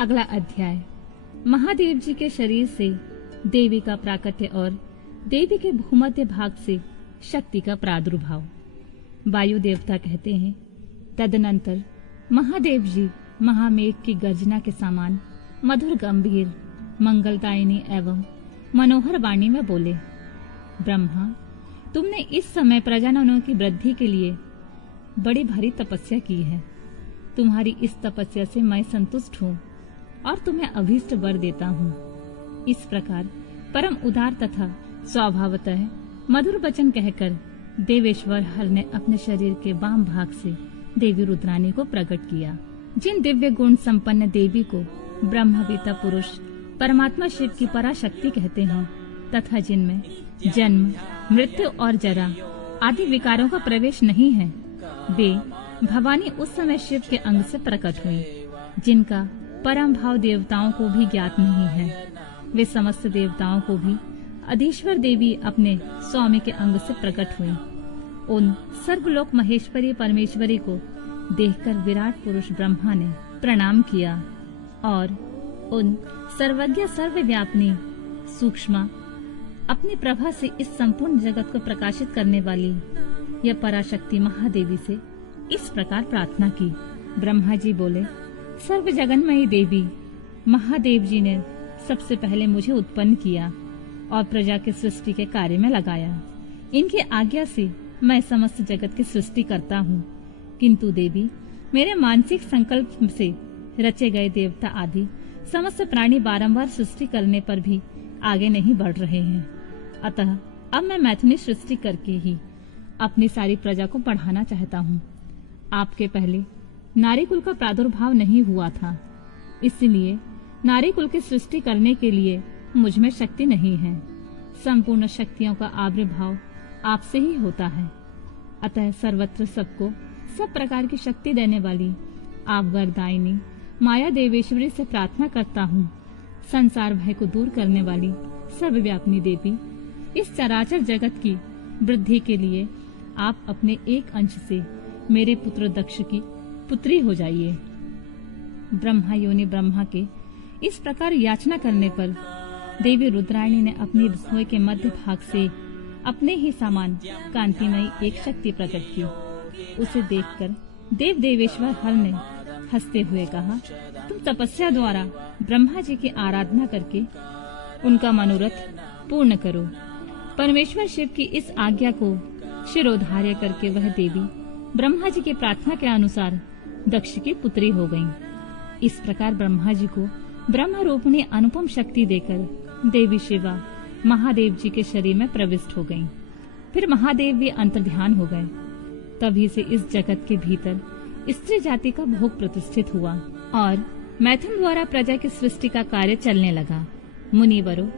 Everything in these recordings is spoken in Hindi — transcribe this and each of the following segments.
अगला अध्याय। महादेव जी के शरीर से देवी का प्राकट्य और देवी के भूमध्य भाग से शक्ति का प्रादुर्भाव। वायु देवता कहते हैं, तदनंतर महादेव जी महामेघ की गर्जना के समान मधुर गंभीर मंगलदायिनी एवं मनोहर वाणी में बोले, ब्रह्मा, तुमने इस समय प्रजननों की वृद्धि के लिए बड़ी भारी तपस्या की है। तुम्हारी इस तपस्या से मैं संतुष्ट हूँ और तुम्हें अभीष्ट वर देता हूँ। इस प्रकार परम उदार तथा स्वभावतः मधुर वचन कहकर देवेश्वर हल ने अपने शरीर के वाम भाग से देवी रुद्राणी को प्रकट किया। जिन दिव्य गुण संपन्न देवी को ब्रह्मवेत्ता पुरुष परमात्मा शिव की पराशक्ति कहते हैं तथा जिनमें जन्म, मृत्यु और जरा आदि विकारों का प्रवेश नहीं है, वे भवानी उस समय शिव के अंग से प्रकट हुई, जिनका परम भाव देवताओं को भी ज्ञात नहीं है। वे समस्त देवताओं को भी अधीश्वर देवी अपने स्वामी के अंग से प्रकट हुई। उन सर्वलोक महेश्वरी परमेश्वरी को देखकर विराट पुरुष ब्रह्मा ने प्रणाम किया और उन सर्वज्ञ सर्वव्यापिनी सूक्ष्म अपनी प्रभा से इस संपूर्ण जगत को प्रकाशित करने वाली यह पराशक्ति महादेवी से इस प्रकार प्रार्थना की। ब्रह्मा जी बोले, सर्व जगन्मयी देवी, महादेव जी ने सबसे पहले मुझे उत्पन्न किया और प्रजा के सृष्टि के कार्य में लगाया। इनकी आज्ञा से मैं समस्त जगत की सृष्टि करता हूँ, किंतु देवी, मेरे मानसिक संकल्प से रचे गए देवता आदि समस्त प्राणी बारंबार सृष्टि करने पर भी आगे नहीं बढ़ रहे हैं। अतः अब मैं मैथुनी सृष्टि करके ही अपनी सारी प्रजा को बढ़ाना चाहता हूँ। आपके पहले नारी कुल का प्रादुर्भाव नहीं हुआ था, इसलिए नारी कुल की सृष्टि करने के लिए मुझ में शक्ति नहीं है। संपूर्ण शक्तियों का आविर्भाव आपसे ही होता है। अतः सर्वत्र सबको सब प्रकार की शक्ति देने वाली आप वरदायिनी माया देवेश्वरी से प्रार्थना करता हूँ। संसार भय को दूर करने वाली सर्वव्यापिनी देवी, इस चराचर जगत की वृद्धि के लिए आप अपने एक अंश से मेरे पुत्र दक्ष की पुत्री हो जाइए। ब्रह्मा योनि ब्रह्मा के इस प्रकार याचना करने पर देवी रुद्राणी ने अपनी भुआ के मध्य भाग से अपने ही समान कांतिमयी एक शक्ति प्रकट की। उसे देखकर देव देवेश्वर हर ने हंसते हुए कहा, तुम तपस्या द्वारा ब्रह्मा जी की आराधना करके उनका मनोरथ पूर्ण करो। परमेश्वर शिव की इस आज्ञा को शिरोधार्य करके वह देवी ब्रह्मा जी की प्रार्थना के अनुसार दक्ष की पुत्री हो गयी। इस प्रकार ब्रह्मा जी को ब्रह्म रूपिणी अनुपम शक्ति देकर देवी शिवा महादेव जी के शरीर में प्रविष्ट हो गयी। फिर महादेव भी अंतर्ध्यान हो गए। तभी से इस जगत के भीतर स्त्री जाति का भोग प्रतिष्ठित हुआ और मैथुन द्वारा प्रजा की सृष्टि का कार्य चलने लगा। मुनिवरों,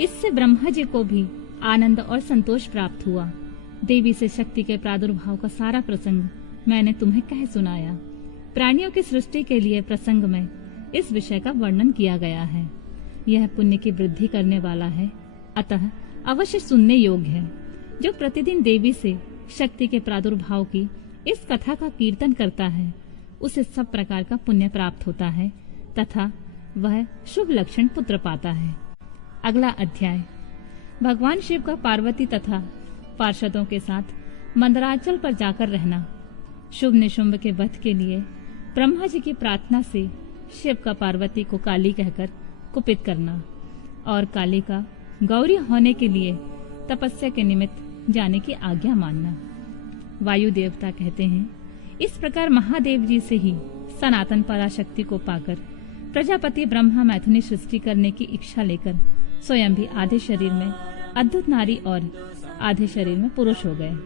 इससे ब्रह्मा जी को भी आनंद और संतोष प्राप्त हुआ। देवी से शक्ति के प्रादुर्भाव का सारा प्रसंग मैंने तुम्हें कह सुनाया। प्राणियों की सृष्टि के लिए प्रसंग में इस विषय का वर्णन किया गया है। यह पुण्य की वृद्धि करने वाला है, अतः अवश्य सुनने योग्य है। जो प्रतिदिन देवी से शक्ति के प्रादुर्भाव की इस कथा का कीर्तन करता है, उसे सब प्रकार का पुण्य प्राप्त होता है तथा वह शुभ लक्षण पुत्र पाता है। अगला अध्याय। भगवान शिव का पार्वती तथा पार्षदों के साथ मंदराचल पर जाकर रहना। शुभ निशुंभ के वध के लिए ब्रह्मा जी की प्रार्थना से शिव का पार्वती को काली कहकर कुपित करना और काली का गौरी होने के लिए तपस्या के निमित्त जाने की आज्ञा मानना। वायु देवता कहते हैं, इस प्रकार महादेव जी से ही सनातन पराशक्ति को पाकर प्रजापति ब्रह्मा मैथुनी सृष्टि करने की इच्छा लेकर स्वयं भी आधे शरीर में अद्भुत नारी और आधे शरीर में पुरुष हो गए।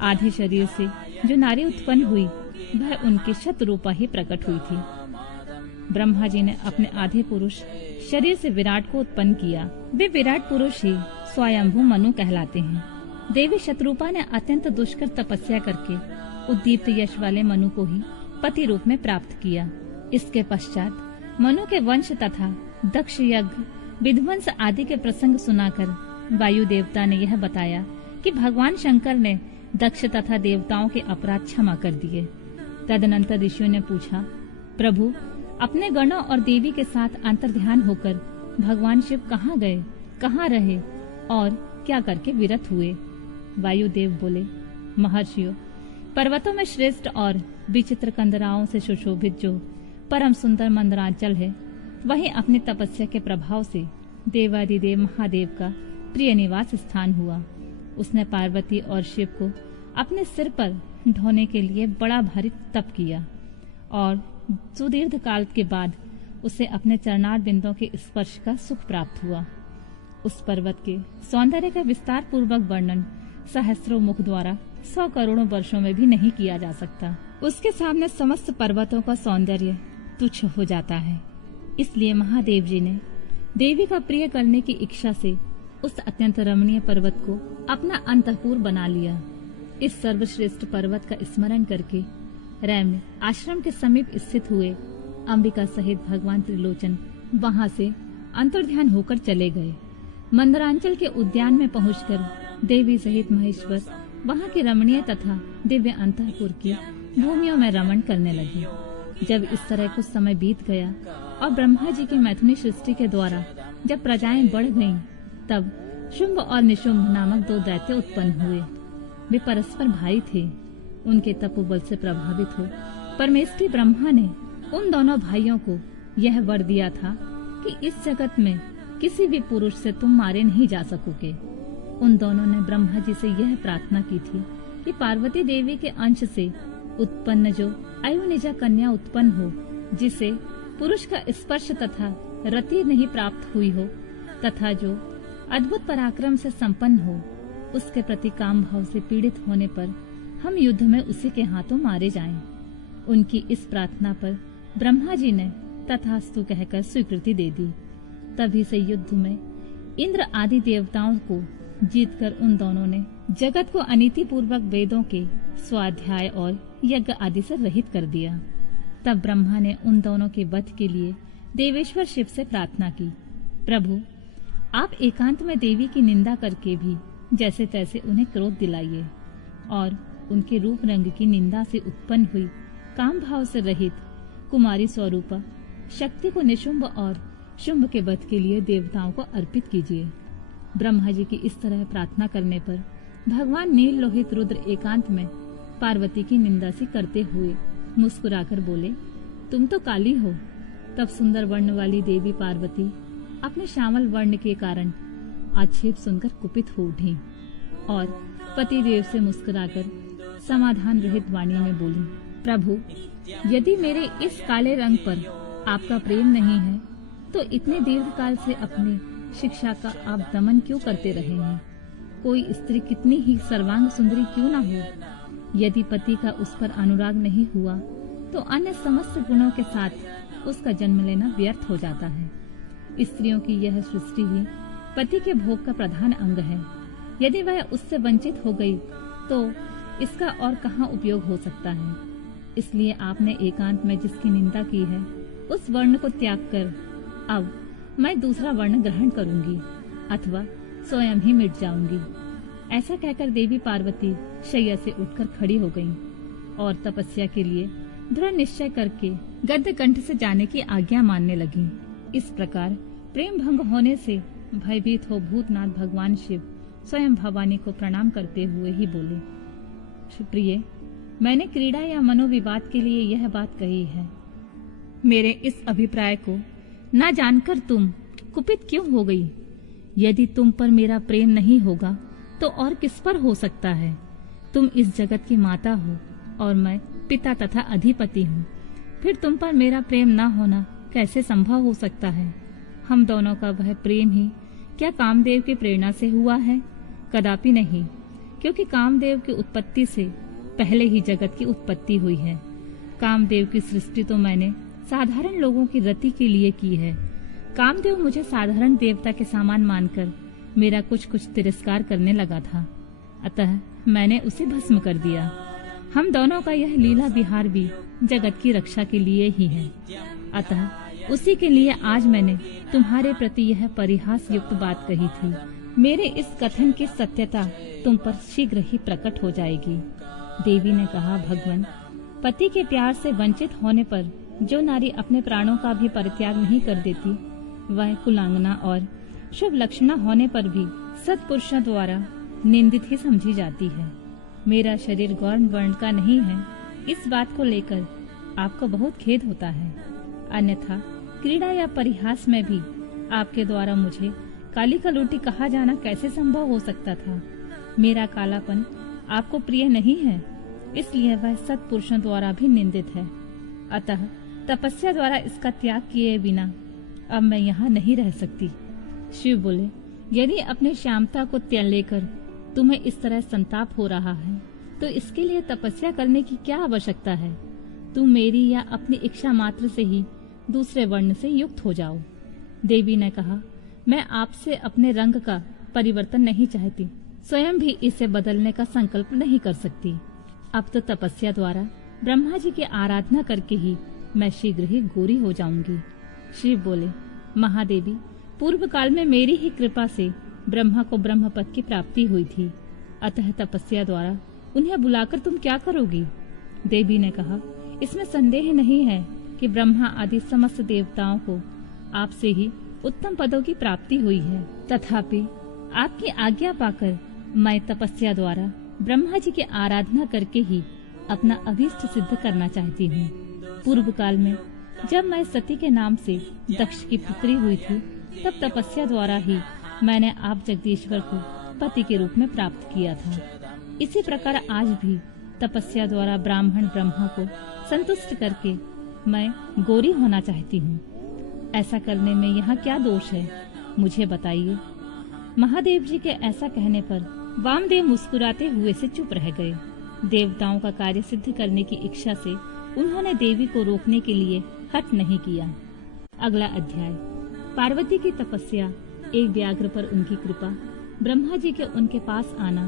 आधे शरीर से जो नारी उत्पन्न हुई वह उनकी शतरूपा ही प्रकट हुई थी। ब्रह्मा जी ने अपने आधे पुरुष शरीर से विराट को उत्पन्न किया। वे विराट पुरुष ही स्वयंभू मनु कहलाते हैं। देवी शतरूपा ने अत्यंत दुष्कर तपस्या करके उद्दीप्त यश वाले मनु को ही पति रूप में प्राप्त किया। इसके पश्चात मनु के वंश तथा दक्ष यज्ञ विध्वंस आदि के प्रसंग सुनाकर वायु देवता ने यह बताया कि भगवान शंकर ने दक्ष तथा देवताओं के अपराध क्षमा कर दिए। तदनंतर ऋषियों ने पूछा, प्रभु, अपने गणों और देवी के साथ अंतर्ध्यान होकर भगवान शिव कहाँ गए, कहाँ रहे और क्या करके विरत हुए। वायुदेव बोले, महर्षियों, पर्वतों में श्रेष्ठ और विचित्र कंदराओं से सुशोभित जो परम सुंदर मंदरांचल है, वहीं अपनी तपस्या के प्रभाव से देवादिदेव महादेव का प्रिय निवास स्थान हुआ। उसने पार्वती और शिव को अपने सिर पर ढोने के लिए बड़ा भारी तप किया और सुदीर्घ काल के बाद उसे अपने चरणार बिंदों के स्पर्श का सुख प्राप्त हुआ। उस पर्वत के सौंदर्य का विस्तार पूर्वक वर्णन सहस्रों मुख द्वारा 100 करोड़ों वर्षों में भी नहीं किया जा सकता। उसके सामने समस्त पर्वतों का सौंदर्य तुच्छ हो जाता है। इसलिए महादेव जी ने देवी का प्रिय करने की इच्छा से उस अत्यंत रमणीय पर्वत को अपना अंतःपुर बना लिया। इस सर्वश्रेष्ठ पर्वत का स्मरण करके रैम्य आश्रम के समीप स्थित हुए अंबिका सहित भगवान त्रिलोचन वहां से अंतर्ध्यान होकर चले गए। मंदरांचल के उद्यान में पहुंचकर देवी सहित महेश्वर वहां की रमणीय तथा दिव्य अंतःपुर की भूमियों में रमण करने लगे। जब इस तरह कुछ समय बीत गया और ब्रह्मा जी की मैथुनी सृष्टि के द्वारा जब प्रजाएं बढ़ गईं, तब शुंभ और निशुंभ नामक 2 दैत्य उत्पन्न हुए। वे परस्पर भाई थे। उनके तपोबल से प्रभावित हो परमेष्ठी ब्रह्मा ने उन दोनों भाइयों को यह वर दिया था कि इस जगत में किसी भी पुरुष से तुम मारे नहीं जा सकोगे। उन दोनों ने ब्रह्मा जी से यह प्रार्थना की थी कि पार्वती देवी के अंश से उत्पन्न जो अयुनिजा कन्या उत्पन्न हो, जिसे पुरुष का स्पर्श तथा रति नहीं प्राप्त हुई हो तथा जो अद्भुत पराक्रम से संपन्न हो, उसके प्रति काम भाव से पीड़ित होने पर हम युद्ध में उसी के हाथों मारे जाएं। उनकी इस प्रार्थना पर ब्रह्मा जी ने तथास्तु कहकर स्वीकृति दे दी। तभी से युद्ध में इंद्र आदि देवताओं को जीतकर उन दोनों ने जगत को अनीति पूर्वक वेदों के स्वाध्याय और यज्ञ आदि से रहित कर दिया। तब ब्रह्मा ने उन दोनों के वध के लिए देवेश्वर शिव से प्रार्थना की, प्रभु, आप एकांत में देवी की निंदा करके भी जैसे तैसे उन्हें क्रोध दिलाइए और उनके रूप रंग की निंदा से उत्पन्न हुई काम भाव से रहित कुमारी स्वरूपा शक्ति को निशुंभ और शुंभ के वध के लिए देवताओं को अर्पित कीजिए। ब्रह्मा जी की इस तरह प्रार्थना करने पर भगवान नील लोहित रुद्र एकांत में पार्वती की निंदा सी करते हुए मुस्कुराकर बोले, तुम तो काली हो। तब सुंदर वर्ण वाली देवी पार्वती अपने श्यामल वर्ण के कारण आक्षेप सुनकर कुपित हो उठी और पति देव से मुस्कुराकर समाधान रहित वाणी में बोली, प्रभु, यदि मेरे इस काले रंग पर आपका प्रेम नहीं है तो इतने दीर्घ काल से अपनी शिक्षा का आप दमन क्यों करते रहे हैं? कोई स्त्री कितनी ही सर्वांग सुंदरी क्यों ना हो, यदि पति का उस पर अनुराग नहीं हुआ तो अन्य समस्त गुणों के साथ उसका जन्म लेना व्यर्थ हो जाता है। स्त्रियों की यह सृष्टि ही पति के भोग का प्रधान अंग है। यदि वह उससे वंचित हो गई तो इसका और कहाँ उपयोग हो सकता है। इसलिए आपने एकांत में जिसकी निंदा की है उस वर्ण को त्याग कर अब मैं दूसरा वर्ण ग्रहण करूंगी अथवा स्वयं ही मिट जाऊंगी। ऐसा कहकर देवी पार्वती शैया से उठकर खड़ी हो गईं और तपस्या के लिए दृढ़ निश्चय करके गद्य कंठ से जाने की आज्ञा मानने लगी। इस प्रकार प्रेम भंग होने से भयभीत हो भूतनाथ भगवान शिव स्वयं भवानी को प्रणाम करते हुए ही बोले, प्रिय, मैंने क्रीड़ा या मनोविवाद के लिए यह बात कही है। मेरे इस अभिप्राय को न जानकर तुम कुपित क्यों हो गई? यदि तुम पर मेरा प्रेम नहीं होगा तो और किस पर हो सकता है? तुम इस जगत की माता हो और मैं पिता तथा अधिपति हूँ। फिर तुम पर मेरा प्रेम न होना कैसे संभव हो सकता है? हम दोनों का वह प्रेम ही क्या कामदेव की प्रेरणा से हुआ है? कदापि नहीं, क्योंकि कामदेव की उत्पत्ति से पहले ही जगत की उत्पत्ति हुई है। कामदेव की सृष्टि तो मैंने साधारण लोगों की रति के लिए की है। कामदेव मुझे साधारण देवता के समान मानकर मेरा कुछ कुछ तिरस्कार करने लगा था, अतः मैंने उसे भस्म कर दिया। हम दोनों का यह लीला विहार भी जगत की रक्षा के लिए ही है, अतः उसी के लिए आज मैंने तुम्हारे प्रति यह परिहास युक्त बात कही थी। मेरे इस कथन की सत्यता तुम पर शीघ्र ही प्रकट हो जाएगी। देवी ने कहा, भगवान, पति के प्यार से वंचित होने पर जो नारी अपने प्राणों का भी परित्याग नहीं कर देती, वह कुलांगना और शुभ लक्षणा होने पर भी सत्पुरुषों द्वारा निंदित ही समझी जाती है। मेरा शरीर गौर वर्ण का नहीं है, इस बात को लेकर आपको बहुत खेद होता है। अन्यथा क्रीड़ा या परिहास में भी आपके द्वारा मुझे काली कलूटी कहा जाना कैसे संभव हो सकता था। मेरा कालापन आपको प्रिय नहीं है, इसलिए वह सत्पुरुषों द्वारा भी निंदित है। अतः तपस्या द्वारा इसका त्याग किए बिना अब मैं यहाँ नहीं रह सकती। शिव बोले, यदि अपनी श्यामता को त्याग लेकर तुम्हें इस तरह संताप हो रहा है, तो इसके लिए तपस्या करने की क्या आवश्यकता है। तुम मेरी या अपनी इच्छा मात्र से ही दूसरे वर्ण से युक्त हो जाओ। देवी ने कहा, मैं आपसे अपने रंग का परिवर्तन नहीं चाहती, स्वयं भी इसे बदलने का संकल्प नहीं कर सकती। अब तो तपस्या द्वारा ब्रह्मा जी की आराधना करके ही मैं शीघ्र ही गोरी हो जाऊंगी। शिव बोले, महादेवी, पूर्व काल में मेरी ही कृपा से ब्रह्मा को ब्रह्म पद की प्राप्ति हुई थी, अतः तपस्या द्वारा उन्हें बुलाकर तुम क्या करोगी। देवी ने कहा, इसमें संदेह नहीं है कि ब्रह्मा आदि समस्त देवताओं को आपसे ही उत्तम पदों की प्राप्ति हुई है। तथापि आपकी आज्ञा पाकर मैं तपस्या द्वारा ब्रह्मा जी की आराधना करके ही अपना अभीष्ट सिद्ध करना चाहती हूँ। पूर्व काल में जब मैं सती के नाम से दक्ष की पुत्री हुई थी, तब तपस्या द्वारा ही मैंने आप जगदीश्वर को पति के रूप में प्राप्त किया था। इसी प्रकार आज भी तपस्या द्वारा ब्राह्मण ब्रह्मा को संतुष्ट करके मैं गोरी होना चाहती हूँ। ऐसा करने में यहाँ क्या दोष है, मुझे बताइए। महादेव जी के ऐसा कहने पर वामदेव मुस्कुराते हुए से चुप रह गए। देवताओं का कार्य सिद्ध करने की इच्छा से उन्होंने देवी को रोकने के लिए हठ नहीं किया। अगला अध्याय, पार्वती की तपस्या, एक व्याघ्र पर उनकी कृपा, ब्रह्मा जी के उनके पास आना,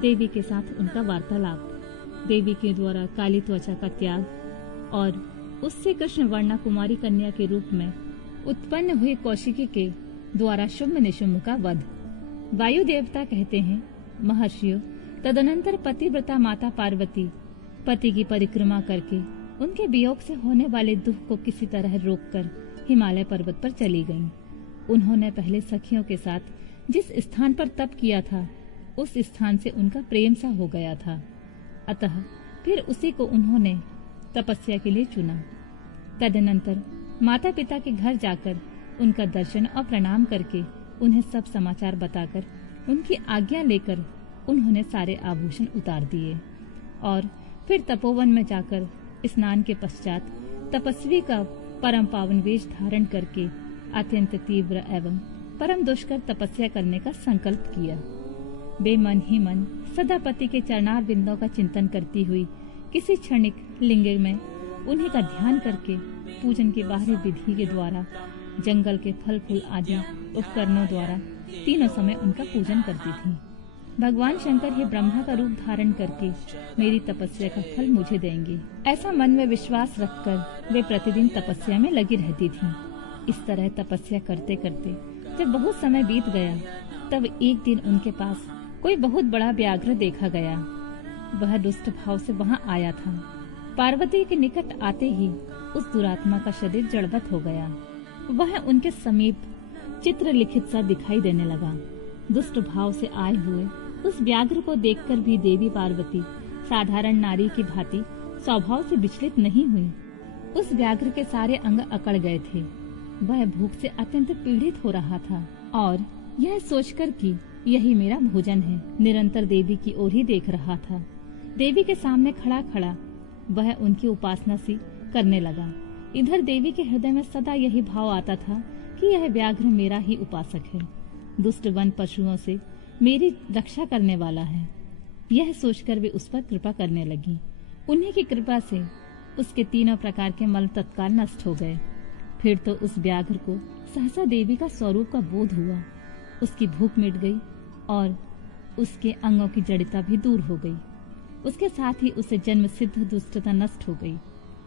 देवी के साथ उनका वार्तालाप, देवी के द्वारा काली त्वचा का त्याग और उससे कृष्ण वर्णा कुमारी कन्या के रूप में उत्पन्न हुए कौशिकी के द्वारा शुम्भ निशुम्भ का वध। वायु देवता कहते हैं, महर्षियों, तदनंतर पतिव्रता माता पार्वती पति की परिक्रमा करके उनके वियोग से होने वाले दुख को किसी तरह रोककर हिमालय पर्वत पर चली गईं। उन्होंने पहले सखियों के साथ जिस स्थान पर तप किया था, उस स्थान से उनका प्रेम सा हो गया था, अतः फिर उसी को उन्होंने तपस्या के लिए चुना। तदनंतर माता पिता के घर जाकर उनका दर्शन और प्रणाम करके उन्हें सब समाचार बताकर उनकी आज्ञा लेकर उन्होंने सारे आभूषण उतार दिए और फिर तपोवन में जाकर स्नान के पश्चात तपस्वी का परम पावन वेश धारण करके अत्यंत तीव्र एवं परम दुष्कर तपस्या करने का संकल्प किया। बेमन ही मन सदा पति के चरणार बिंदों का चिंतन करती हुई किसी क्षणिक लिंग में उन्हीं का ध्यान करके पूजन की बाहरी विधि के द्वारा जंगल के फल फूल आदि उपकरणों द्वारा तीनों समय उनका पूजन करती थी। भगवान शंकर ही ब्रह्मा का रूप धारण करके मेरी तपस्या का फल मुझे देंगे, ऐसा मन में विश्वास रखकर वे प्रतिदिन तपस्या में लगी रहती थीं। इस तरह तपस्या करते करते जब बहुत समय बीत गया, तब एक दिन उनके पास कोई बहुत बड़ा व्याघ्र देखा गया। वह दुष्ट भाव से वहाँ आया था। पार्वती के निकट आते ही उस दुरात्मा का शरीर जड़वत हो गया। वह उनके समीप चित्र लिखित सा दिखाई देने लगा। दुष्ट भाव से आए हुए उस व्याघ्र को देखकर भी देवी पार्वती साधारण नारी की भांति स्वभाव से विचलित नहीं हुई। उस व्याघ्र के सारे अंग अकड़ गए थे। वह भूख से अत्यंत पीड़ित हो रहा था और यह सोचकर कि यही मेरा भोजन है, निरंतर देवी की ओर ही देख रहा था। देवी के सामने खड़ा खड़ा वह उनकी उपासना सी करने लगा। इधर देवी के हृदय में सदा यही भाव आता था कि यह व्याघ्र मेरा ही उपासक है, दुष्ट वन पशुओं से मेरी रक्षा करने वाला है। यह सोचकर वे उस पर कृपा करने लगी। उन्हीं की कृपा से उसके तीनों प्रकार के मल तत्काल नष्ट हो गए। फिर तो उस व्याघ्र को सहसा देवी का स्वरूप का बोध हुआ। उसकी भूख मिट गई और उसके अंगों की जड़ता भी दूर हो गई। उसके साथ ही उसे जन्म सिद्ध दुष्टता नष्ट हो गई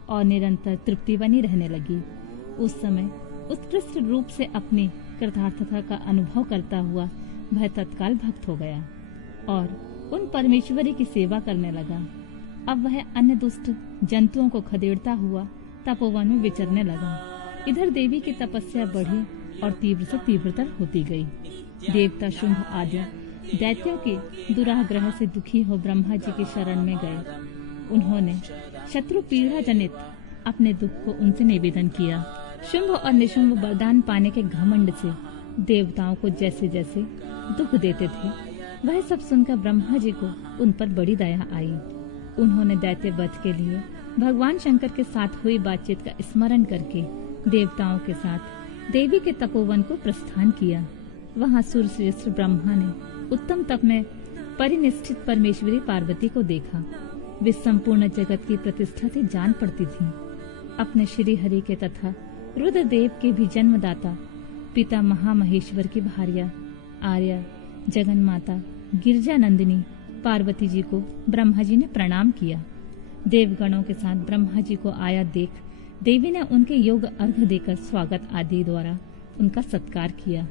और निरंतर तृप्ति बनी रहने लगी। उस समय उत्कृष्ट रूप से अपनी कृतार्थता का अनुभव करता हुआ वह तत्काल भक्त हो गया और उन परमेश्वरी की सेवा करने लगा। अब वह अन्य दुष्ट जंतुओं को खदेड़ता हुआ तपोवन में विचरने लगा। इधर देवी की तपस्या बढ़ी और तीव्र से तीव्रतर होती गई। देवता शुंभ आदि दैत्यों के दुराग्रह से दुखी हो ब्रह्मा जी की शरण में गए। उन्होंने शत्रु पीड़ा जनित अपने दुख को उनसे निवेदन किया। शुंभ और निशुंभ वरदान पाने के घमंड से देवताओं को जैसे जैसे दुख देते थे, वह सब सुनकर ब्रह्मा जी को उन पर बड़ी दया आई। उन्होंने दैत्य वध के लिए भगवान शंकर के साथ हुई बातचीत का स्मरण करके देवताओं के साथ देवी के तपोवन को प्रस्थान किया। वहां सूर्यश्रेष्ठ ब्रह्मा ने उत्तम तप में परिनिष्ठित परमेश्वरी पार्वती को देखा। वे संपूर्ण जगत की प्रतिष्ठा से जान पड़ती थी। अपने श्री हरि के तथा रुद्रदेव के भी जन्मदाता पिता महामहेश्वर की भार्या आर्या जगन माता गिरजा नंदिनी पार्वती जी को ब्रह्मा जी ने प्रणाम किया। देवगणों के साथ ब्रह्मा जी को आया देख देवी ने उनके योग अर्घ देकर स्वागत आदि द्वारा उनका सत्कार किया।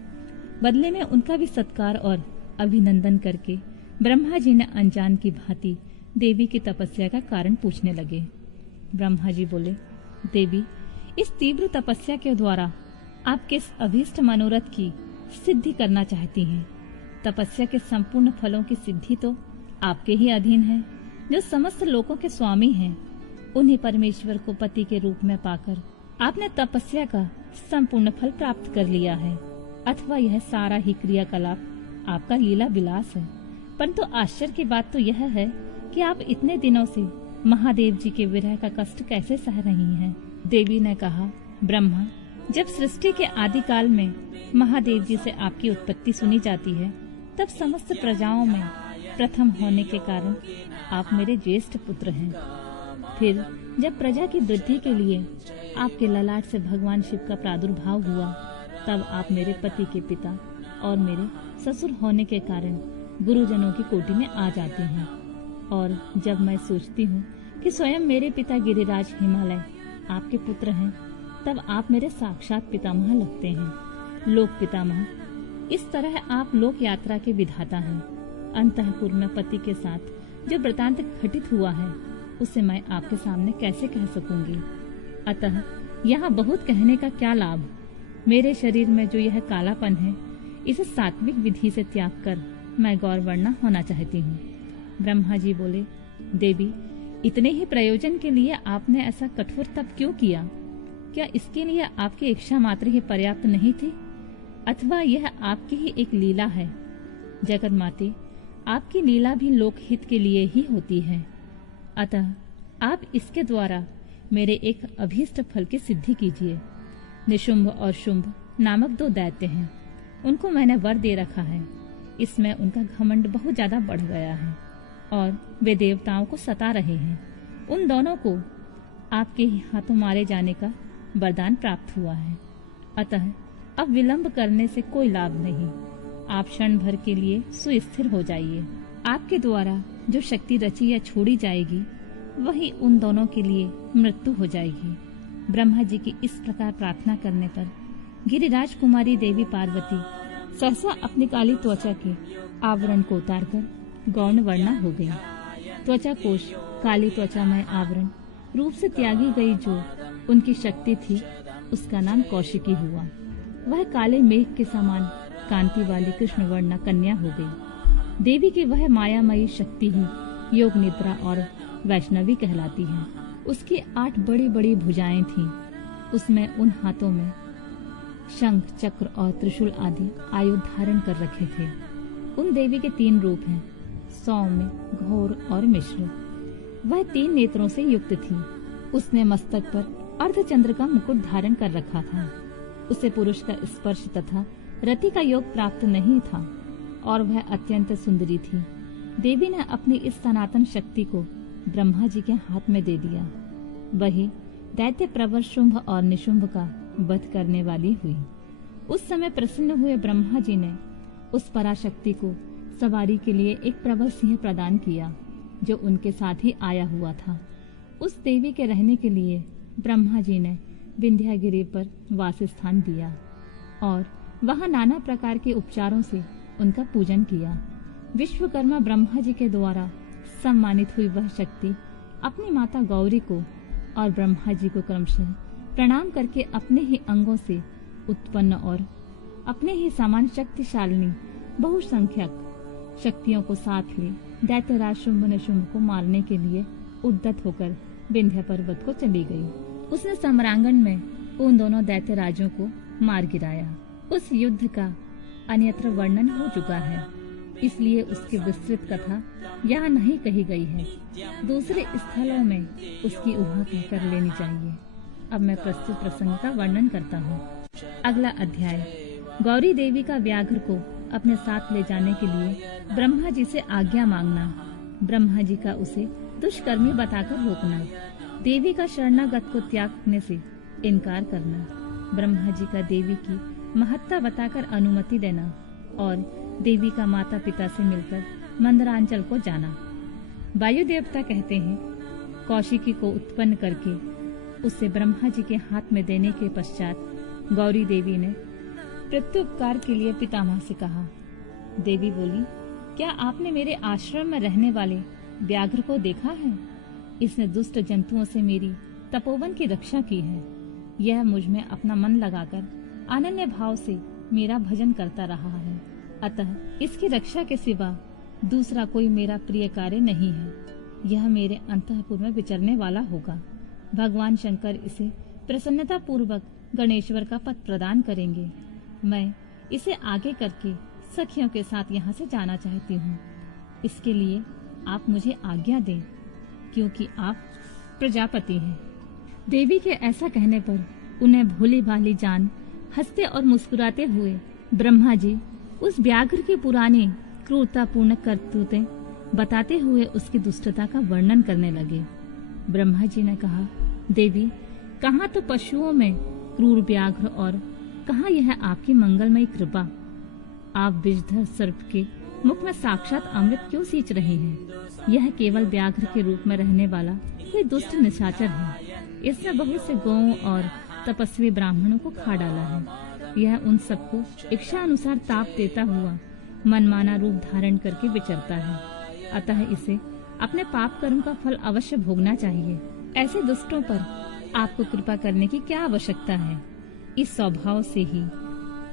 बदले में उनका भी सत्कार और अभिनंदन करके ब्रह्मा जी ने अनजान की भांति देवी की तपस्या का कारण पूछने लगे। ब्रह्मा जी बोले, देवी, इस तीव्र तपस्या के द्वारा आप किस अभीष्ट मनोरथ की सिद्धि करना चाहती हैं? तपस्या के संपूर्ण फलों की सिद्धि तो आपके ही अधीन है, जो समस्त लोकों के स्वामी हैं। उन्हीं परमेश्वर को पति के रूप में पाकर आपने तपस्या का संपूर्ण फल प्राप्त कर लिया है, अथवा यह सारा ही क्रियाकलाप आपका लीला विलास है। परंतु आश्चर्य की बात तो यह है कि आप इतने दिनों से महादेव जी के विरह का कष्ट कैसे सह रही हैं? देवी ने कहा, ब्रह्मा, जब सृष्टि के आदि काल में महादेव जी से आपकी उत्पत्ति सुनी जाती है, तब समस्त प्रजाओं में प्रथम होने के कारण आप मेरे ज्येष्ठ पुत्र हैं। फिर जब प्रजा की वृद्धि के लिए आपके ललाट से भगवान शिव का प्रादुर्भाव हुआ, तब आप मेरे पति के पिता और मेरे ससुर होने के कारण गुरुजनों की कोटि में आ जाते हैं। और जब मैं सोचती हूँ कि स्वयं मेरे पिता गिरिराज हिमालय आपके पुत्र हैं, तब आप मेरे साक्षात पितामह लगते हैं, लोक पितामह। इस तरह आप लोक यात्रा के विधाता हैं। अंतःपुर में पति के साथ जो वृतांत घटित हुआ है, उसे मैं आपके सामने कैसे कह सकूंगी? अतः यहाँ बहुत कहने का क्या लाभ? मेरे शरीर में जो यह कालापन है, इसे सात्विक विधि से त्याग कर मैं गौरवर्णा होना चाहती हूँ। ब्रह्मा जी बोले, देवी, इतने ही प्रयोजन के लिए आपने ऐसा कठोर तप क्यों किया? क्या इसके लिए आपकी इच्छा मात्र ही पर्याप्त नहीं थी, अथवा यह आपकी ही एक लीला है? जगत माते, आपकी लीला भी लोकहित के लिए ही होती है। अतः आप इसके द्वारा मेरे एक अभीष्ट फल की सिद्धि कीजिए। निशुंभ और शुंभ नामक दो दैत्य हैं, उनको मैंने वर दे रखा है। इसमें उनका घमंड बहुत ज्यादा बढ़ गया है और वे देवताओं को सता रहे हैं। उन दोनों को आपके ही हाथों मारे जाने का वरदान प्राप्त हुआ है। अतः अब विलंब करने से कोई लाभ नहीं। आप क्षण भर के लिए सुस्थिर हो जाइए। आपके द्वारा जो शक्ति रची या छोड़ी जाएगी, वही उन दोनों के लिए मृत्यु हो जाएगी। ब्रह्मा जी की इस प्रकार प्रार्थना करने पर गिरिराज कुमारी देवी पार्वती सहसा अपनी काली त्वचा के आवरण को उतारकर गौण वर्णा हो गई। त्वचा कोश काली त्वचा में आवरण रूप से त्यागी गई जो उनकी शक्ति थी, उसका नाम कौशिकी हुआ। वह काले मेघ के समान कांति वाली कृष्ण वर्णा कन्या हो गई। देवी की वह मायामयी शक्ति ही योग निद्रा और वैष्णवी कहलाती है। उसकी 8 बड़ी बड़ी भुजाएं थीं। उसमें उन हाथों में शंख, चक्र और त्रिशूल आदि आयुध धारण कर रखे थे। उन देवी के 3 रूप हैं, सौम्य, घोर और मिश्र। वह 3 नेत्रों से युक्त थी। उसने मस्तक पर अर्धचंद्र का मुकुट धारण कर रखा था। उसे पुरुष का स्पर्श तथा रति का योग प्राप्त नहीं था और वह अत्यंत सुंदरी थी। देवी ने अपनी इस सनातन शक्ति को ब्रह्मा जी के हाथ में दे दिया। वही दैत्य प्रवर शुंभ और निशुंभ का वध करने वाली हुई। उस समय प्रसन्न हुए ब्रह्मा जी ने उस पराशक्ति को सवारी के लिए एक प्रवर सिंह प्रदान किया, जो उनके साथ ही आया हुआ था। उस देवी के रहने के लिए ब्रह्मा जी ने विंध्यागिरी पर वास स्थान दिया और वहां नाना प्रकार के उपचारों से उनका पूजन किया। विश्वकर्मा ब्रह्मा जी के द्वारा सम्मानित हुई वह शक्ति अपनी माता गौरी को और ब्रह्मा जी को क्रमशः प्रणाम करके अपने ही अंगों से उत्पन्न और अपने ही समान शक्तिशालिनी बहुसंख्यक शक्तियों को साथ ले दैत्यराज शुंभ निशुंभ को मारने के लिए उद्यत होकर विंध्य पर्वत को चली गई। उसने सम्रांगण में उन दोनों दैत्यराजों को मार गिराया। उस युद्ध का अन्यत्र वर्णन हो चुका है, इसलिए उसकी विस्तृत कथा यहाँ नहीं कही गई है। दूसरे स्थलों में उसकी ऊहा कहकर लेनी चाहिए। अब मैं प्रस्तुत प्रसंग का वर्णन करता हूँ। अगला अध्याय। गौरी देवी का व्याघ्र को अपने साथ ले जाने के लिए ब्रह्मा जी से आज्ञा मांगना, ब्रह्मा जी का उसे दुष्कर्मी बताकर रोकना, देवी का शरणागत को त्यागने से इनकार करना, ब्रह्मा जी का देवी की महत्ता बताकर अनुमति देना और देवी का माता पिता से मिलकर मंदरांचल को जाना। वायु देवता कहते हैं, कौशिकी को उत्पन्न करके उसे ब्रह्मा जी के हाथ में देने के पश्चात गौरी देवी ने प्रत्युपकार के लिए पितामह से कहा। देवी बोली, क्या आपने मेरे आश्रम में रहने वाले व्याघ्र को देखा है? इसने दुष्ट जंतुओं से मेरी तपोवन की रक्षा की है। यह मुझ में अपना मन लगाकर अनन्य भाव से मेरा भजन करता रहा है, अतः इसकी रक्षा के सिवा दूसरा कोई मेरा प्रिय कार्य नहीं है। यह मेरे अंतःपुर में विचरने वाला होगा। भगवान शंकर इसे प्रसन्नता पूर्वक गणेश्वर का पद प्रदान करेंगे। मैं इसे आगे करके सखियों के साथ यहाँ से जाना चाहती हूँ। इसके लिए आप मुझे आज्ञा दें, क्योंकि आप प्रजापति हैं। देवी के ऐसा कहने पर उन्हें भोली भाली जान हंसते और मुस्कुराते हुए ब्रह्मा जी उस व्याघ्र की पुरानी क्रूरतापूर्ण करतूतें बताते हुए उसकी दुष्टता का वर्णन करने लगे। ब्रह्मा जी ने कहा, देवी, कहाँ तो पशुओं में क्रूर व्याघ्र और कहाँ यह आपकी मंगलमयी कृपा। आप विषधर सर्प के मुख में साक्षात अमृत क्यों सींच रही हैं? यह केवल व्याघ्र के रूप में रहने वाला कोई दुष्ट निशाचर है। इसने बहुत से गौओं और तपस्वी ब्राह्मणों को खा डाला है। यह उन सबको इच्छा अनुसार ताप देता हुआ मनमाना रूप धारण करके विचरता है, अतः इसे अपने पाप कर्म का फल अवश्य भोगना चाहिए। ऐसे दुष्टों पर आपको कृपा करने की क्या आवश्यकता है? इस स्वभाव से ही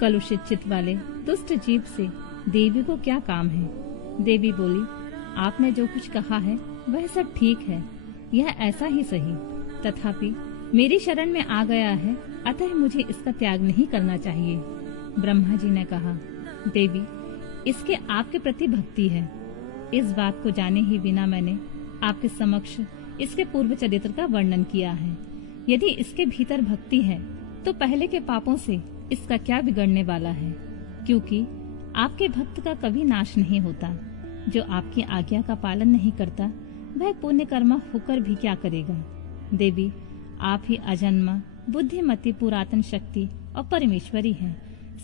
कलुषित चित्त वाले दुष्ट जीव से देवी को क्या काम है? देवी बोली, आपने जो कुछ कहा है वह सब ठीक है, यह ऐसा ही सही, तथापि मेरी शरण में आ गया है, अतः मुझे इसका त्याग नहीं करना चाहिए। ब्रह्मा जी ने कहा, देवी, इसके आपके प्रति भक्ति है। इस बात को जाने ही बिना मैंने आपके समक्ष इसके पूर्व चरित्र का वर्णन किया है। यदि इसके भीतर भक्ति है तो पहले के पापों से इसका क्या बिगड़ने वाला है, क्योंकि आपके भक्त का कभी नाश नहीं होता। जो आपकी आज्ञा का पालन नहीं करता वह पुण्य कर्मा होकर भी क्या करेगा। देवी, आप ही अजन्मा, बुद्धिमती, पुरातन शक्ति और परमेश्वरी हैं।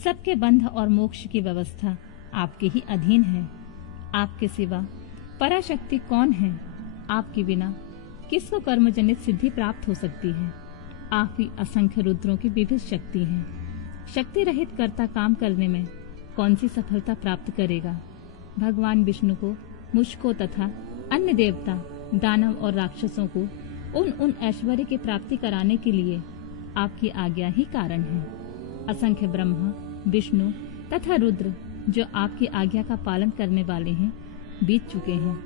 सबके बंध और मोक्ष की व्यवस्था आपके ही अधीन है। आपके सिवा पराशक्ति कौन है? आपके बिना किसको कर्मजनित सिद्धि प्राप्त हो सकती है? आप ही असंख्य रुद्रों की विविध शक्ति हैं। शक्ति रहित कर्ता काम करने में कौन सी सफलता प्राप्त करेगा? भगवान विष्णु को, मुझको तथा अन्य देवता, दानव और राक्षसों को उन ऐश्वर्य की प्राप्ति कराने के लिए आपकी आज्ञा ही कारण है। असंख्य ब्रह्मा, विष्णु तथा रुद्र जो आपकी आज्ञा का पालन करने वाले हैं बीत चुके हैं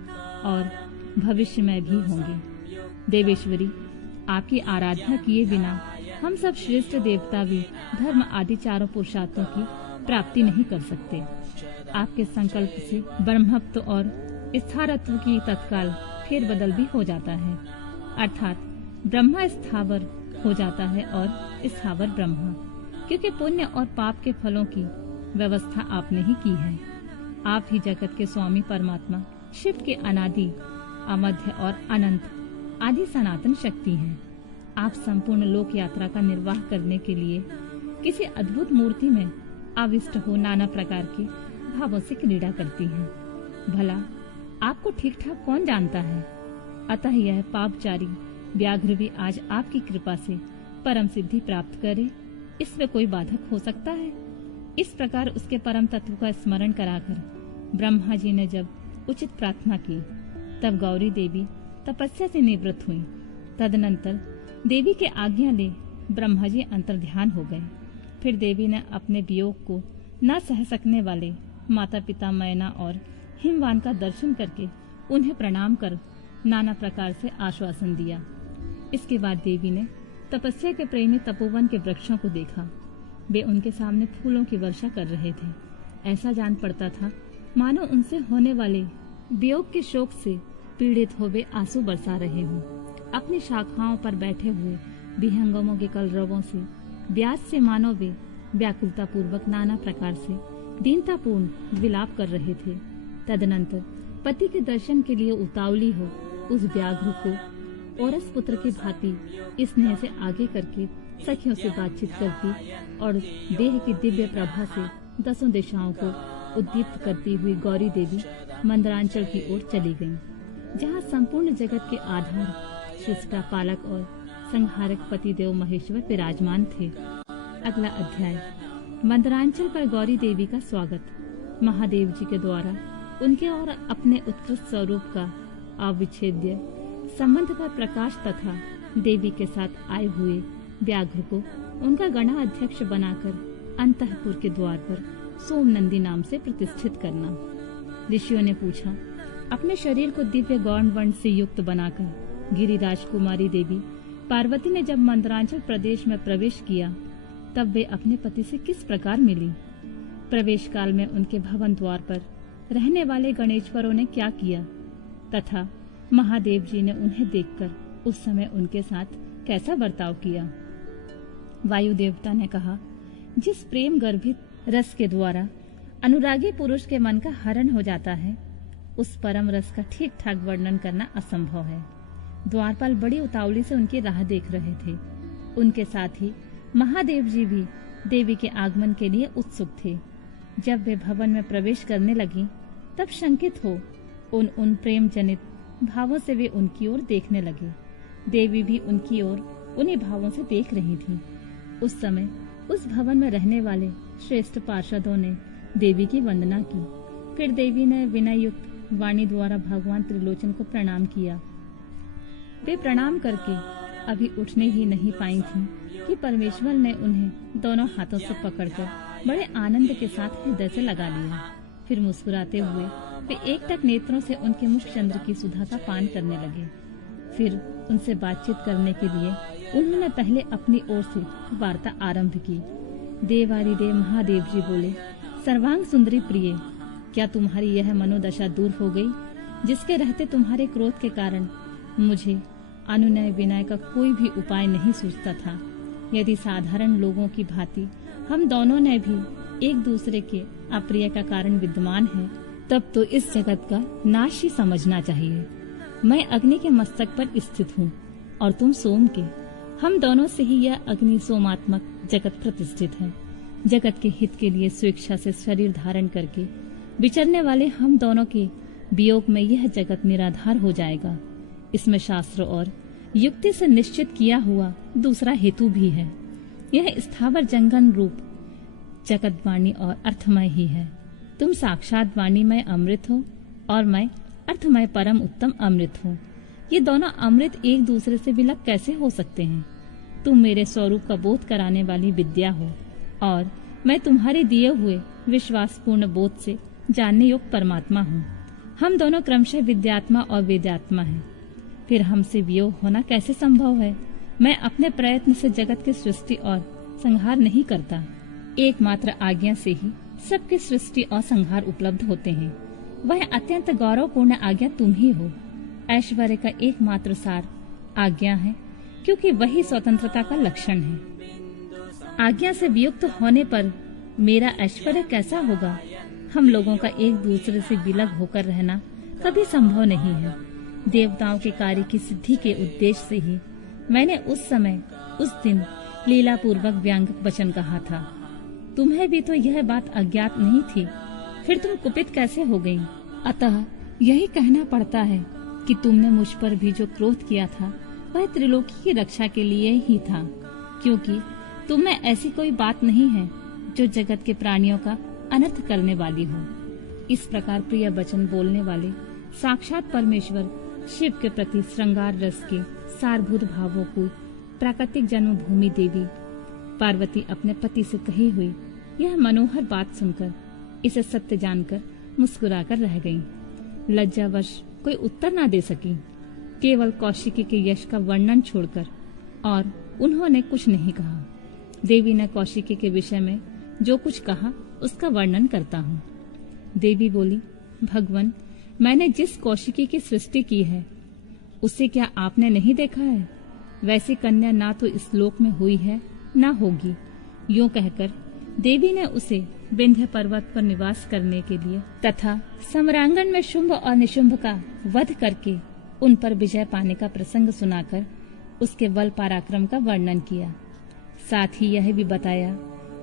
और भविष्य में भी होंगे। देवेश्वरी, आपकी आराधना किए बिना हम सब श्रेष्ठ देवता भी धर्म आदि चारों पुरुषार्थों की प्राप्ति नहीं कर सकते। आपके संकल्प से ब्रह्मत्व और स्थारत्व की तत्काल फेरबदल भी हो जाता है, अर्थात ब्रह्मा स्थावर हो जाता है और स्थावर ब्रह्मा, क्योंकि पुण्य और पाप के फलों की व्यवस्था आपने ही की है। आप ही जगत के स्वामी परमात्मा शिव के अनादि, अमध्य और अनंत आदि सनातन शक्ति हैं। आप संपूर्ण लोक यात्रा का निर्वाह करने के लिए किसी अद्भुत मूर्ति में आविष्ट हो नाना प्रकार के भावों से क्रीड़ा करती हैं। भला आपको ठीक ठाक कौन जानता है? अतः यह पापचारी व्याघ्र भी आज आपकी कृपा से परम सिद्धि प्राप्त करे, इसमें कोई बाधक हो सकता है? इस प्रकार उसके परम तत्व का स्मरण कराकर ब्रह्मा जी ने जब उचित प्रार्थना की, तब गौरी देवी तपस्या से निवृत्त हुई। तदनंतर देवी के आज्ञा ले ब्रह्मा जी अंतर्ध्यान हो गए। फिर देवी ने अपने वियोग को न सह सकने वाले माता पिता मैना और हिमवान का दर्शन करके उन्हें प्रणाम कर नाना प्रकार से आश्वासन दिया। इसके बाद देवी ने तपस्या के प्रेमी तपोवन के वृक्षों को देखा। वे उनके सामने फूलों की वर्षा कर रहे थे। ऐसा जान पड़ता था मानो उनसे होने वाले वियोग के शोक से पीड़ित हो वे आंसू बरसा रहे हों। अपनी शाखाओं पर बैठे हुए विहंगमों के कलरवों से ब्याज से मानो वे व्याकुलता पूर्वक नाना प्रकार से दीनतापूर्ण विलाप कर रहे थे। तदनंतर पति के दर्शन के लिए उतावली हो उस व्याघ्र को औरस पुत्र की भांति स्नेह से आगे करके सखियों से बातचीत करती और देह की दिव्य प्रभा से 10 दिशाओं को उद्दीप्त करती हुई गौरी देवी मंदरांचल की ओर चली गईं, जहाँ संपूर्ण जगत के आधार सृष्टा पालक और संहारक पतिदेव महेश्वर विराजमान थे। अगला अध्याय। मंदरांचल पर गौरी देवी का स्वागत। महादेव जी के द्वारा उनके और अपने उत्कृष्ट स्वरूप का अविच्छेद्य संबंध पर प्रकाश तथा देवी के साथ आए हुए व्याघ्र को उनका गणाध्यक्ष बनाकर अंतःपुर के द्वार पर सोमनंदी नाम से प्रतिष्ठित करना। ऋषियों ने पूछा, अपने शरीर को दिव्य गौण वर्ण से युक्त बनाकर गिरिराज कुमारी देवी पार्वती ने जब मंदरांचल प्रदेश में प्रवेश किया तब वे अपने पति से किस प्रकार मिली? प्रवेश काल में उनके भवन द्वार पर रहने वाले गणेश्वरों ने क्या किया तथा महादेव जी ने उन्हें देखकर उस समय उनके साथ कैसा बर्ताव किया? वायु देवता ने कहा, जिस प्रेम गर्भित रस के द्वारा अनुरागी पुरुष के मन का हरण हो जाता है, उस परम रस का ठीक ठाक वर्णन करना असंभव है। द्वारपाल बड़ी उतावली से उनकी राह देख रहे थे। उनके साथ ही महादेव जी भी देवी के आगमन के लिए उत्सुक थे। जब वे भवन में प्रवेश करने लगी तब शंकित हो उन प्रेम जनित भावों से वे उनकी ओर देखने लगे। देवी भी उनकी ओर उन्हीं भावों से देख रही थी। उस समय उस भवन में रहने वाले श्रेष्ठ पार्षदों ने देवी की वंदना की। फिर देवी ने विनय युक्त वाणी द्वारा भगवान त्रिलोचन को प्रणाम किया। वे प्रणाम करके अभी उठने ही नहीं पाई थीं कि परमेश्वर ने उन्हें दोनों हाथों से पकड़कर बड़े आनंद के साथ हृदय से लगा लिया। फिर मुस्कुराते हुए वे एकटक नेत्रों से उनके मुख चंद्र की सुधा का पान करने लगे। फिर उनसे बातचीत करने के लिए उन्होंने पहले अपनी ओर से वार्ता आरंभ की। देवादिदेव महादेव जी बोले, सर्वांग सुंदरी प्रिय, क्या तुम्हारी यह मनोदशा दूर हो गई जिसके रहते तुम्हारे क्रोध के कारण मुझे अनुनय विनय का कोई भी उपाय नहीं सूझता था? यदि साधारण लोगों की भांति हम दोनों ने भी एक दूसरे के अप्रिय का कारण विद्यमान है, तब तो इस जगत का नाश ही समझना चाहिए। मैं अग्नि के मस्तक पर स्थित हूँ और तुम सोम के। हम दोनों से ही यह अग्नि सोमात्मक जगत प्रतिष्ठित है। जगत के हित के लिए स्वेच्छा से शरीर धारण करके विचरने वाले हम दोनों के वियोग में यह जगत निराधार हो जाएगा। इसमें शास्त्र और युक्ति से निश्चित किया हुआ दूसरा हेतु भी है। यह स्थावर जंगम रूप जगत वाणी और अर्थमय ही है। तुम साक्षात वाणीमय अमृत हो और मैं अर्थमय परम उत्तम अमृत हूँ। ये दोनों अमृत एक दूसरे से विलग कैसे हो सकते हैं? तुम मेरे स्वरूप का बोध कराने वाली विद्या हो और मैं तुम्हारे दिए हुए विश्वासपूर्ण बोध से जानने योग्य परमात्मा हूँ। हम दोनों क्रमशः विद्यात्मा और वेदात्मा हैं। फिर हमसे वियोग होना कैसे संभव है? मैं अपने प्रयत्न से जगत की सृष्टि और संहार नहीं करता। एकमात्र आज्ञा से ही सबकी सृष्टि और संहार उपलब्ध होते हैं। वह अत्यंत गौरवपूर्ण आज्ञा तुम ही हो। ऐश्वर्य का एकमात्र सार आज्ञा है, क्योंकि वही स्वतंत्रता का लक्षण है। आज्ञा से वियुक्त होने पर मेरा ऐश्वर्य कैसा होगा? हम लोगों का एक दूसरे से विलग होकर रहना कभी संभव नहीं है। देवताओं के कार्य की सिद्धि के उद्देश्य से ही मैंने उस समय उस दिन लीला पूर्वक व्यंग्य वचन कहा था। तुम्हें भी तो यह बात अज्ञात नहीं थी, फिर तुम कुपित कैसे हो गई? अतः यही कहना पड़ता है कि तुमने मुझ पर भी जो क्रोध किया था वह त्रिलोकी की रक्षा के लिए ही था, क्योंकि तुम में ऐसी कोई बात नहीं है जो जगत के प्राणियों का अनर्थ करने वाली हो। इस प्रकार प्रिय वचन बोलने वाले साक्षात परमेश्वर शिव के प्रति श्रृंगार रस के सारभूत भावों को प्राकृतिक जन्मभूमि देवी पार्वती अपने पति से कही हुई यह मनोहर बात सुनकर इसे सत्य जानकर मुस्कुराकर रह गईं। लज्जावश कोई उत्तर ना दे सकी, केवल कौशिकी के यश का वर्णन छोड़कर, और उन्होंने कुछ नहीं कहा। देवी ने कौशिकी के विषय में जो कुछ कहा उसका वर्णन करता हूँ। देवी बोली, भगवान, मैंने जिस कौशिकी की सृष्टि की है उसे क्या आपने नहीं देखा है? वैसी कन्या ना तो इस लोक में हुई है ना होगी। यूं कहकर देवी ने उसे विंध्य पर्वत पर निवास करने के लिए तथा सम्रांगण में शुंभ और निशुंभ का वध करके उन पर विजय पाने का प्रसंग सुनाकर उसके बल पराक्रम का वर्णन किया। साथ ही यह भी बताया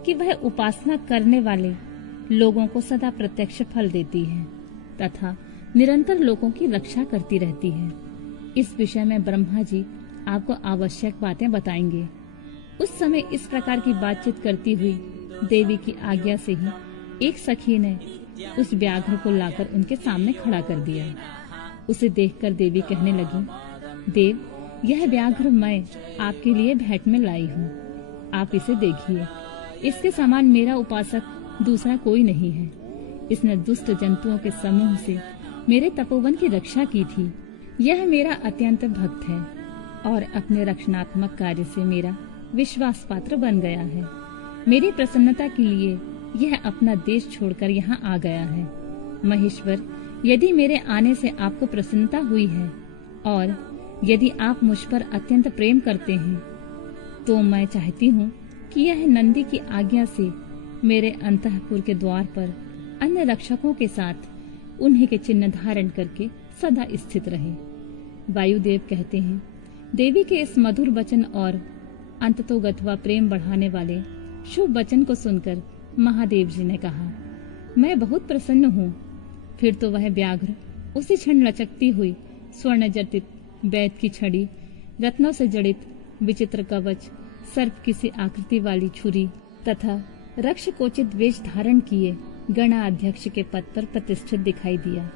कि वह उपासना करने वाले लोगों को सदा प्रत्यक्ष फल देती है तथा निरंतर लोगों की रक्षा करती रहती है। इस विषय में ब्रह्मा जी आपको आवश्यक बातें बताएंगे। उस समय इस प्रकार की बातचीत करती हुई देवी की आज्ञा से ही एक सखी ने उस व्याघ्र को लाकर उनके सामने खड़ा कर दिया। उसे देखकर देवी कहने लगी, देव, यह व्याघ्र मैं आपके लिए भेंट में लाई हूँ। आप इसे देखिए। इसके समान मेरा उपासक दूसरा कोई नहीं है। इसने दुष्ट जंतुओं के समूह से मेरे तपोवन की रक्षा की थी। यह मेरा अत्यंत भक्त है और अपने रक्षणात्मक कार्य से मेरा विश्वास पात्र बन गया है। मेरी प्रसन्नता के लिए यह अपना देश छोड़कर यहाँ आ गया है। महेश्वर, यदि मेरे आने से आपको प्रसन्नता हुई है और यदि आप मुझ पर अत्यंत प्रेम करते हैं तो मैं चाहती हूँ कि यह नंदी की आज्ञा से मेरे अंतःपुर के द्वार पर अन्य रक्षकों के साथ उन्हीं के चिन्ह धारण करके सदा स्थित रहे। वायुदेव कहते हैं, देवी के इस मधुर वचन और अंततोगत्वा प्रेम बढ़ाने वाले शुभ वचन को सुनकर महादेव जी ने कहा, मैं बहुत प्रसन्न हूँ। फिर तो वह व्याघ्र उसी क्षण लचकती हुई स्वर्ण जटित वैद की छड़ी, रत्नों से जड़ित विचित्र कवच, सर्प किसी आकृति वाली छुरी तथा रक्ष कोचित वेश धारण किए गणाध्यक्ष के पद पर प्रतिष्ठित दिखाई दिया।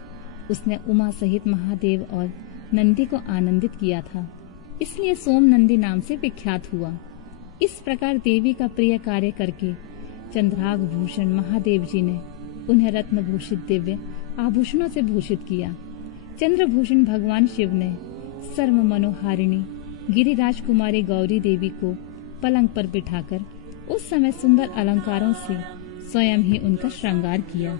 उसने उमा सहित महादेव और नंदी को आनंदित किया था, इसलिए सोम नंदी नाम से विख्यात हुआ। इस प्रकार देवी का प्रिय कार्य करके चंद्राग भूषण महादेव जी ने उन्हें रत्न भूषित दिव्य आभूषणों से भूषित किया। चंद्रभूषण भगवान शिव ने सर्व मनोहारिणी गिरिराज कुमारी गौरी देवी को पलंग पर बिठाकर उस समय सुंदर अलंकारों से स्वयं ही उनका श्रृंगार किया।